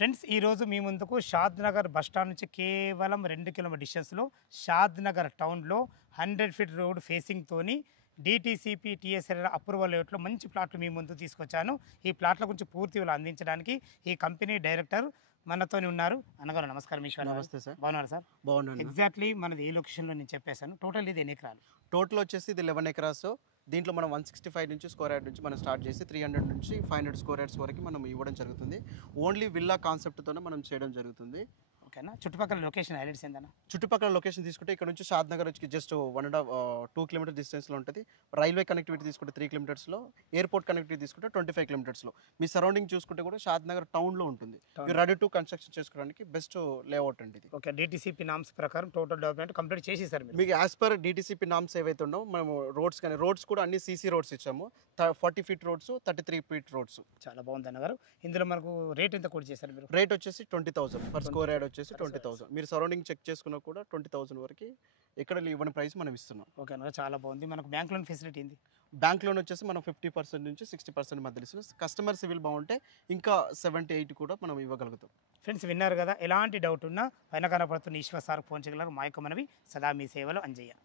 Friends ఈరోజు మీ ముందుకు షాద్ Nagar bus stand నుంచి కేవలం 2 కిలోమీటర్ డిస్టెన్స్లో షాద్ నగర్ టౌన్లో 100 ఫీట్ రోడ్ ఫేసింగ్తోని డిటీసీపీ టీఎస్ఎల్ అప్రూవల్ రేట్లో మంచి ప్లాట్లు మీ ముందు తీసుకొచ్చాను. ఈ ప్లాట్ల గురించి పూర్తి వివరాలు అందించడానికి ఈ కంపెనీ డైరెక్టర్ మనతోని ఉన్నారు. అన్నగారు నమస్కారం. ఈశ్వర్ నమస్తే సార్. బాగున్నారు సార్? బాగున్నాను. ఎగ్జాక్ట్లీ మనది ఏ లొకేషన్లో నేను చెప్పేశాను. టోటల్ ఇది ఎన్ని ఎకరాలు? టోటల్ వచ్చేసి ఇది 11 ఎకరాస్. దీంట్లో మనం 165 నుంచి స్క్వేర్ యార్డ్ నుంచి మనం స్టార్ట్ చేసి 300 నుంచి 500 స్క్వేర్ యార్డ్స్ వరకు మనం ఇవ్వడం జరుగుతుంది. ఓన్లీ విల్లా కాన్సెప్ట్తోనే మనం చేయడం జరుగుతుంది. ఓకేనా? చుట్టుపక్కల లొకేషన్ హైలైట్స్ ఏందన్నా? చుట్టుపక్కల లొకేషన్ తీసుకుంటే ఇక్కడ నుంచి షాద్ నగర్ వచ్చి జస్ట్ 2 కిలోమీటర్ డిస్టెన్స్లో ఉంటుంది. రైల్వే కనెక్టివిటీ తీసుకుంటే 3 కిలోమీటర్స్లో, ఎయిర్పోర్ట్ కనెక్టివిటీ తీసుకుంటే 25 కిలోమీటర్స్లో. మీ సరౌండింగ్ చూసుకుంటే కూడా షాద్ నగర్ టౌన్లో ఉంటుంది. మీరు రెడీ టు కన్స్ట్రక్షన్ చేసుకోవడానికి బెస్ట్ లేఅవుట్ అండి ఇది. ఓకే, డిటీసీపీ నామ్స్ ప్రకారం టోటల్ డెవలప్మెంట్ కంప్లీట్ చేసేసారు మీరు? మీకు యాజ్ పర్ డిటీసీపీ నామ్స్ ఏవైతే ఉన్నాయో మనము రోడ్స్ కూడా అన్ని సీసీ రోడ్స్ ఇచ్చాము. 40 ఫీట్ రోడ్స్, 33 ఫీట్ రోడ్స్. చాలా బాగుంది అన్నగారు. ఇందులో మనకు రేట్ ఎంత కూడా చేశారు మీరు? రేట్ వచ్చేసి 20,000 పర్ స్క్వేర్ యార్డ్ వచ్చేసి 20,000. మీరు సరౌండింగ్ చెక్ చేసుకున్నా కూడా 20,000 వరకు ఎక్కడ ఇవ్వని ప్రైస్ మనం ఇస్తున్నాం. ఓకే అన్నగారు, చాలా బాగుంది. మనకు బ్యాంక్ లోన్ ఫెసిలిటీ ఏంది? బ్యాంక్ లోన్ వచ్చేసి మనం 50% నుంచి 60% మధ్యలో ఇస్తున్నాం. కస్టమర్ సివిల్ బాగుంటే ఇంకా 78 కూడా మనం ఇవ్వగలుగుతాం. ఫ్రెండ్స్ విన్నారు కదా, ఎలాంటి డౌట్ ఉన్నా పైన కనపడుతున్న ఈశ్వర్ సార్ ఫోన్ చేయగలరు. మా యొక్క మనవి సదా మీ సేవలో అంజయ్య.